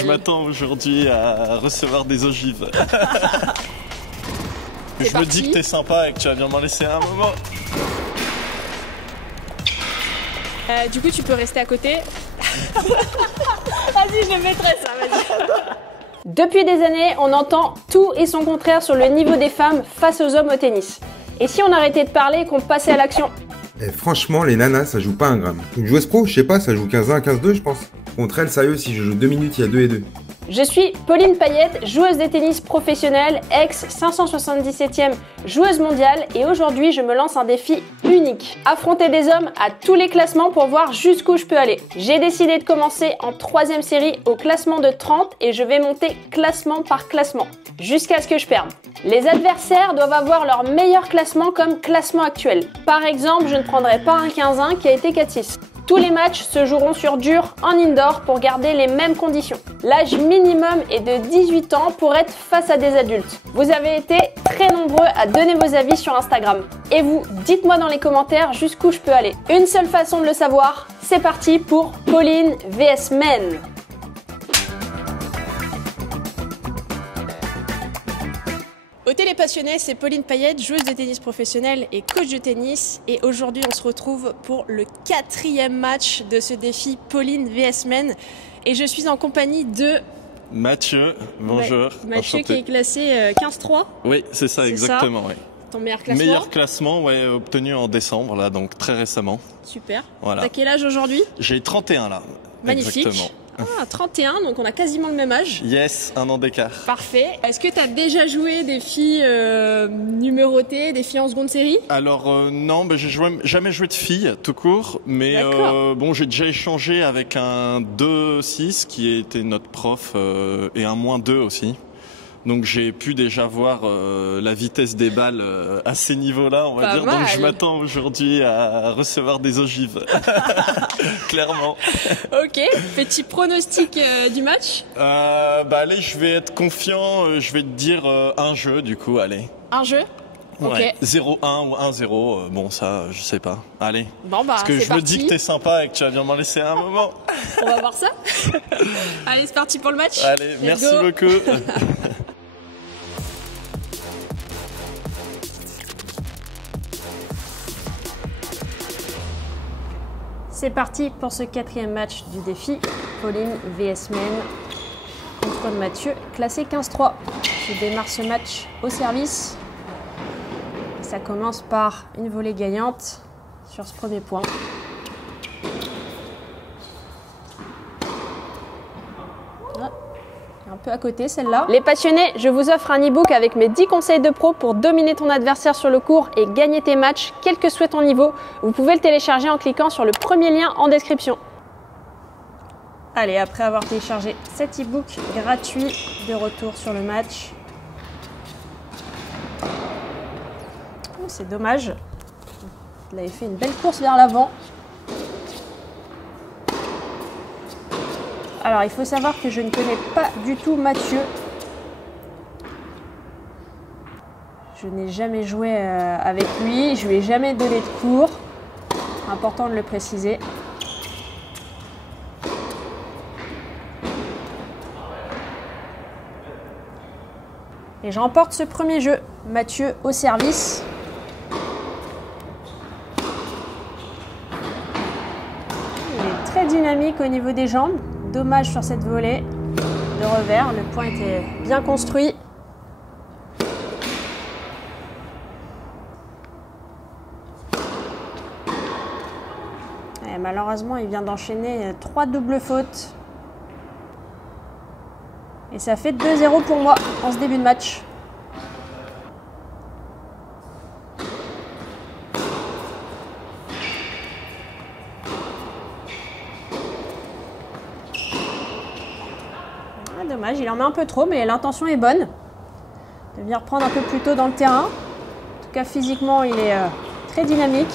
Je m'attends aujourd'hui à recevoir des ogives. Je me dis que t'es sympa et que tu vas bien m'en laisser un moment. Du coup, tu peux rester à côté. Vas-y, je le mettrai ça, vas-y. Depuis des années, on entend tout et son contraire sur le niveau des femmes face aux hommes au tennis. Et si on arrêtait de parler et qu'on passait à l'action? Franchement, les nanas, ça joue pas un gramme. Une joueuse pro, je sais pas, ça joue 15-1, 15-2, je pense. Contre elle, sérieux, si je joue 2 minutes, il y a 2 et 2. Je suis Pauline Payette, joueuse de tennis professionnelle, ex-577e joueuse mondiale, et aujourd'hui je me lance un défi unique. Affronter des hommes à tous les classements pour voir jusqu'où je peux aller. J'ai décidé de commencer en 3e série au classement de 30 et je vais monter classement par classement, jusqu'à ce que je perde. Les adversaires doivent avoir leur meilleur classement comme classement actuel. Par exemple, je ne prendrai pas un 15-1 qui a été 4-6. Tous les matchs se joueront sur dur en indoor pour garder les mêmes conditions. L'âge minimum est de 18 ans pour être face à des adultes. Vous avez été très nombreux à donner vos avis sur Instagram. Et vous, dites-moi dans les commentaires jusqu'où je peux aller. Une seule façon de le savoir, c'est parti pour Pauline vs Men. Au Télépassionné, c'est Pauline Payette, joueuse de tennis professionnelle et coach de tennis. Et aujourd'hui, on se retrouve pour le 4e match de ce défi Pauline vs Men. Et je suis en compagnie de... Mathieu, bonjour. Ouais, Mathieu enchanté. qui est classé 15-3. Oui, c'est ça, exactement. Ouais. Ton meilleur classement? Meilleur classement, ouais, obtenu en décembre, là, donc très récemment. Super. Voilà. T'as quel âge aujourd'hui? J'ai 31 là. Magnifique. Exactement. Ah, 31, donc on a quasiment le même âge. Yes, un an d'écart. Parfait. Est-ce que tu as déjà joué des filles numérotées, des filles en seconde série? Alors non, j'ai jamais joué de filles tout court, mais bon, j'ai déjà échangé avec un 2-6 qui était notre prof et un -2 aussi. Donc j'ai pu déjà voir la vitesse des balles à ces niveaux-là, on va Pas dire. mal. Donc je m'attends aujourd'hui à recevoir des ogives, clairement. Ok, petit pronostic du match? Allez, je vais être confiant, je vais te dire un jeu du coup, allez. Un jeu? Ouais. Ok. 0-1 ou 1-0, bon ça, je sais pas. Allez. Bon bah, parce que c'est je me dis que t'es sympa et que tu vas bien m'en laisser un moment. On va voir ça. Allez, c'est parti pour le match. Allez, Let's merci go. beaucoup. C'est parti pour ce 4e match du défi Pauline vs Men contre Mathieu, classé 15-3. Je démarre ce match au service. Ça commence par une volée gagnante sur ce premier point. Un peu à côté celle-là. Les passionnés, je vous offre un e-book avec mes 10 conseils de pro pour dominer ton adversaire sur le court et gagner tes matchs, quel que soit ton niveau. Vous pouvez le télécharger en cliquant sur le premier lien en description. Allez, après avoir téléchargé cet e-book gratuit, de retour sur le match. Oh, c'est dommage. Il avait fait une belle course vers l'avant. Alors, il faut savoir que je ne connais pas du tout Mathieu. Je n'ai jamais joué avec lui, je lui ai jamais donné de cours. Important de le préciser. Et je remporte ce premier jeu. Mathieu au service. Il est très dynamique au niveau des jambes. Dommage sur cette volée de revers, le point était bien construit. Et malheureusement, il vient d'enchaîner 3 doubles fautes. Et ça fait 2-0 pour moi en ce début de match. Dommage, il en met un peu trop, mais l'intention est bonne. De venir prendre un peu plus tôt dans le terrain. En tout cas, physiquement, il est très dynamique.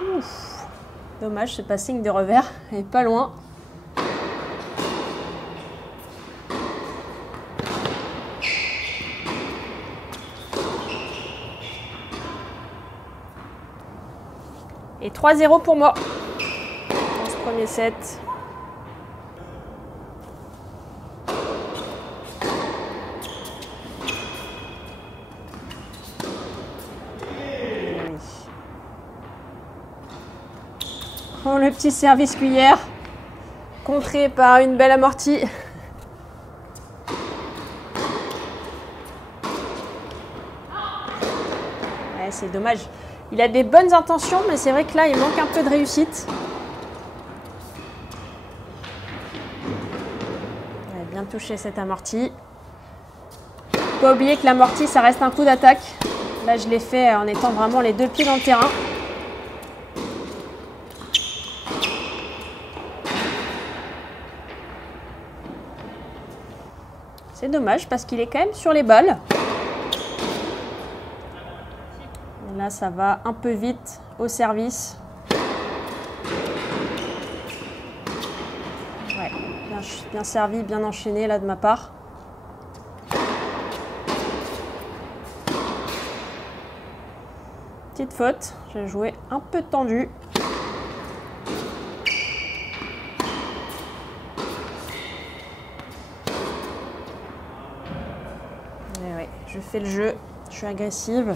Ouf. Dommage, ce passing de revers est pas loin. Et 3-0 pour moi dans ce premier set. fameux petit service cuillère, contré par une belle amortie. Ouais, c'est dommage. Il a des bonnes intentions, mais c'est vrai que là, il manque un peu de réussite. Il a bien touché cette amortie. Pas oublier que l'amorti, ça reste un coup d'attaque. Là, je l'ai fait en étant vraiment les deux pieds dans le terrain. C'est dommage parce qu'il est quand même sur les balles. Et là, ça va un peu vite au service. Ouais, bien servi, bien enchaîné là de ma part. Petite faute, j'ai joué un peu tendu. Et ouais, je fais le jeu, je suis agressive.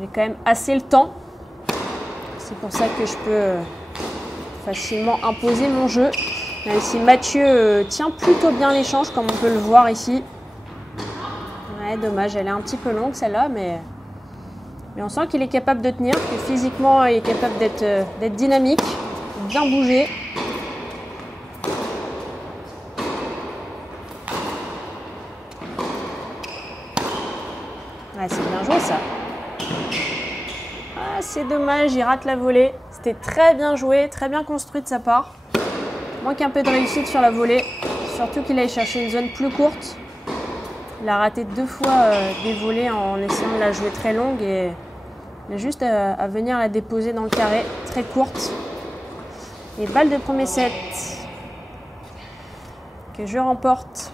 J'ai quand même assez le temps. C'est pour ça que je peux facilement imposer mon jeu. Même si Mathieu tient plutôt bien l'échange, comme on peut le voir ici. Ouais, dommage, elle est un petit peu longue celle-là, mais on sent qu'il est capable de tenir, que physiquement il est capable d'être dynamique, bien bouger. Ouais, c'est bien joué ça. Ah, c'est dommage, il rate la volée. C'était très bien joué, très bien construit de sa part. Manque un peu de réussite sur la volée, surtout qu'il allait chercher une zone plus courte. Il a raté 2 fois des volées en essayant de la jouer très longue et il a juste à venir la déposer dans le carré, très courte. Et balle de premier set que je remporte.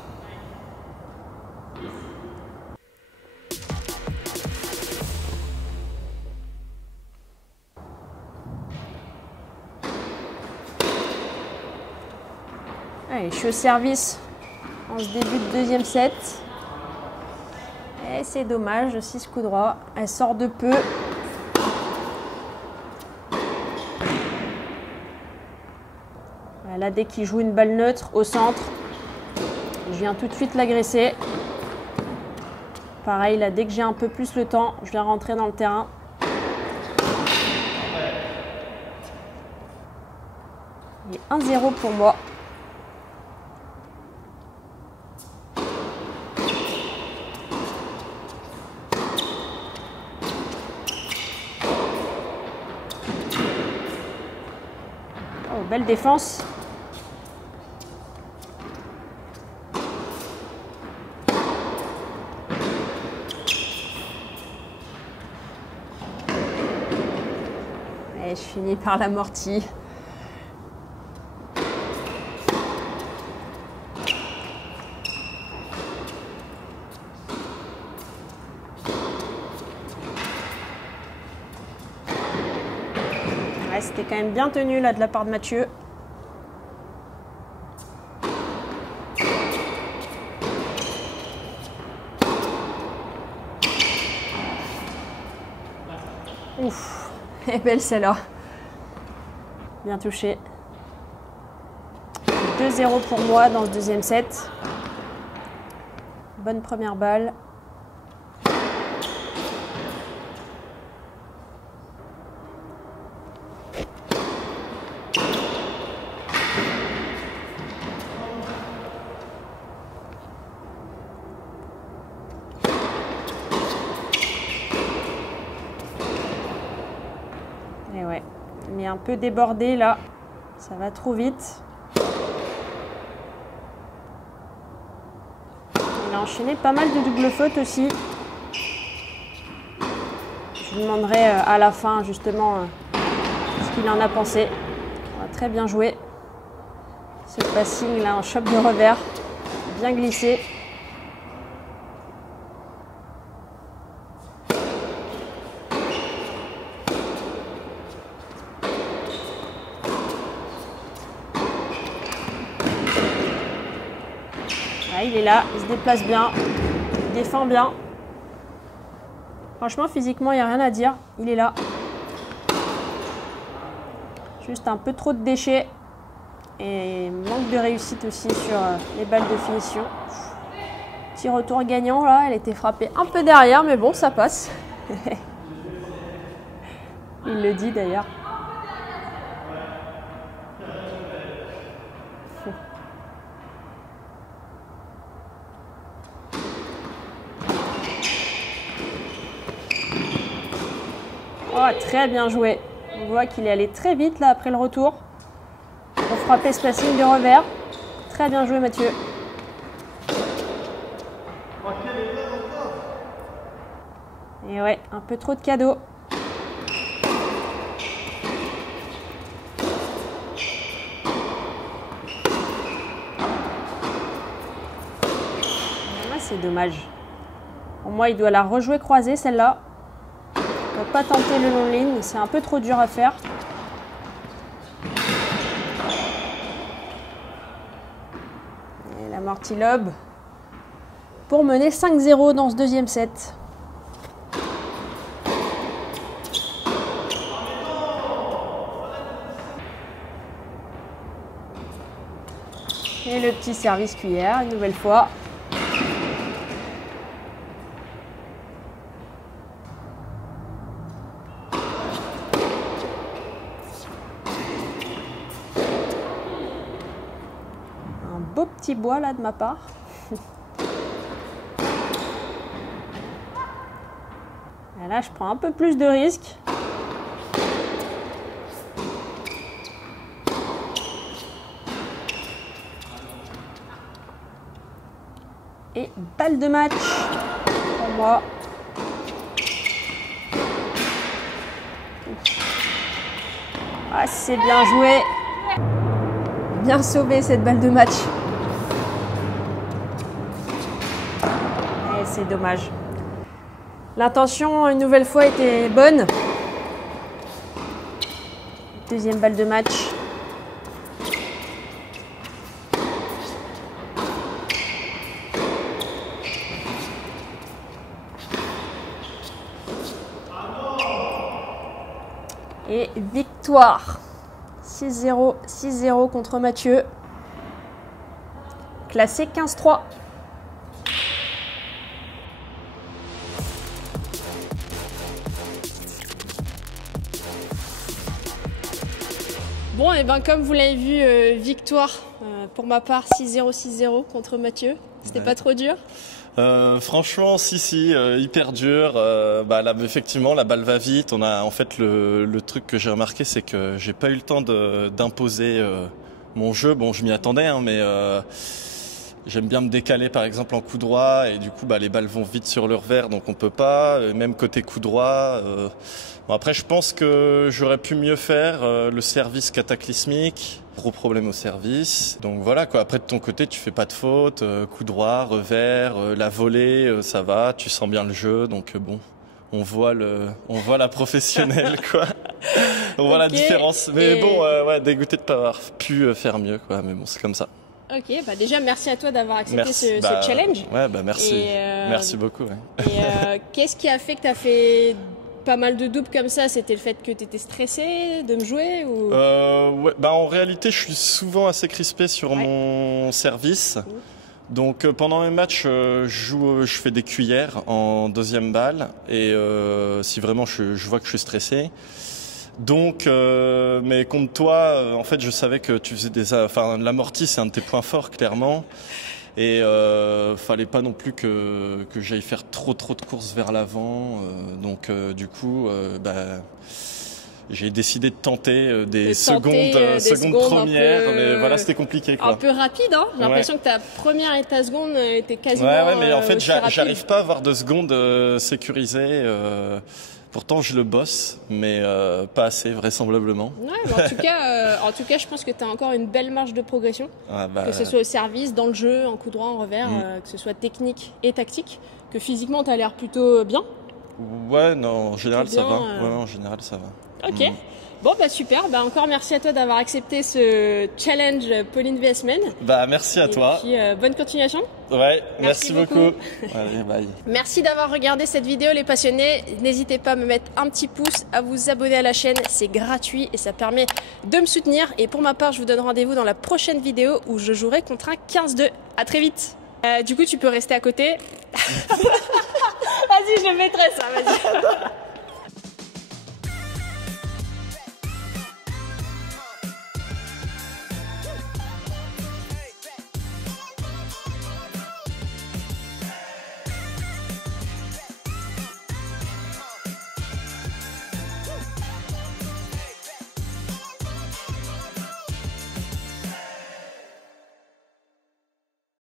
Allez, je suis au service en ce début de deuxième set. Et c'est dommage, 6 coups droits. Elle sort de peu. Là, dès qu'il joue une balle neutre au centre, je viens tout de suite l'agresser. Pareil, là, dès que j'ai un peu plus le temps, je viens rentrer dans le terrain. Il est 1-0 pour moi. Oh, belle défense. Et je finis par l'amorti. Ouais, c'était quand même bien tenu là de la part de Mathieu. Ouf. Et belle celle-là. Bien touché. 2-0 pour moi dans le deuxième set. Bonne première balle. Et ouais, il est un peu débordé là, ça va trop vite. Il a enchaîné pas mal de doubles fautes aussi. Je lui demanderai à la fin justement ce qu'il en a pensé. Très bien joué. Ce passing là en choc de revers, bien glissé. Il est là, il se déplace bien, il défend bien. Franchement, physiquement, il n'y a rien à dire. Il est là. Juste un peu trop de déchets et manque de réussite aussi sur les balles de finition. Petit retour gagnant là, elle était frappée un peu derrière, mais bon, ça passe. Il le dit d'ailleurs. Oh, très bien joué. On voit qu'il est allé très vite là après le retour pour frapper ce passing de revers. Très bien joué Mathieu. Et ouais, un peu trop de cadeaux. Ah, c'est dommage. Pour moi, il doit la rejouer croisée celle-là. On ne peut pas tenter le long ligne, c'est un peu trop dur à faire. Et l'amorti lob pour mener 5-0 dans ce deuxième set. Et le petit service cuillère, une nouvelle fois. Un beau petit bois là de ma part. Et là, je prends un peu plus de risques. Et balle de match pour moi. Ah, c'est bien joué. Bien sauvé cette balle de match. Et c'est dommage. L'intention, une nouvelle fois, était bonne. Deuxième balle de match. Et victoire. 6-0, 6-0 contre Mathieu. Classé 15-3. Bon, et ben comme vous l'avez vu, victoire pour ma part 6-0, 6-0 contre Mathieu. C'était pas trop dur? Franchement, si, hyper dur. Là, effectivement, la balle va vite. On a, en fait, le truc que j'ai remarqué, c'est que j'ai pas eu le temps d'imposer mon jeu. Bon, je m'y attendais, hein, mais j'aime bien me décaler, par exemple, en coup droit, et du coup, les balles vont vite sur le revers, donc on peut pas. Même côté coup droit. Bon, après, je pense que j'aurais pu mieux faire le service cataclysmique. Gros problème au service. Donc voilà quoi. Après de ton côté, tu fais pas de faute. Coup droit, revers, la volée, ça va. Tu sens bien le jeu. Donc bon, on voit la professionnelle quoi. On voit la différence. Mais bon, ouais, dégoûté de pas avoir pu faire mieux quoi. Mais bon, c'est comme ça. Ok, déjà merci à toi d'avoir accepté ce challenge. Ouais, merci. Merci beaucoup. Ouais. Et qu'est-ce qui a fait que tu as fait pas mal de doubles comme ça? C'était le fait que tu étais stressé de me jouer ou... Ouais, en réalité, je suis souvent assez crispé sur mon service. Donc pendant mes matchs, je fais des cuillères en deuxième balle et si vraiment je vois que je suis stressé. Donc, mais contre toi, en fait, je savais que tu faisais l'amorti, c'est un de tes points forts clairement. Et fallait pas non plus que j'aille faire trop de courses vers l'avant. Donc du coup, j'ai décidé de tenter des secondes premières. Mais voilà, c'était compliqué quoi. Un peu rapide, hein. J'ai l'impression que ta première et ta seconde étaient quasiment. Ouais, mais en fait, j'arrive pas à avoir de secondes sécurisées. Pourtant, je le bosse, mais pas assez, vraisemblablement. Ouais, mais en tout cas, je pense que tu as encore une belle marge de progression. Que ce soit au service, dans le jeu, en coup droit, en revers, que ce soit technique et tactique, que physiquement, tu as l'air plutôt bien. Ouais, non, en général, ça va. Ouais, en général, ça va. Ok. Bon bah super, bah encore merci à toi d'avoir accepté ce challenge Pauline vs Men. Bah merci à toi. Et puis bonne continuation. Ouais, merci beaucoup. Allez, bye. Merci d'avoir regardé cette vidéo les passionnés. N'hésitez pas à me mettre un petit pouce, à vous abonner à la chaîne, c'est gratuit et ça permet de me soutenir. Et pour ma part, je vous donne rendez-vous dans la prochaine vidéo où je jouerai contre un 15-2. À très vite. Du coup, tu peux rester à côté. Vas-y, je le mettrai ça, vas-y.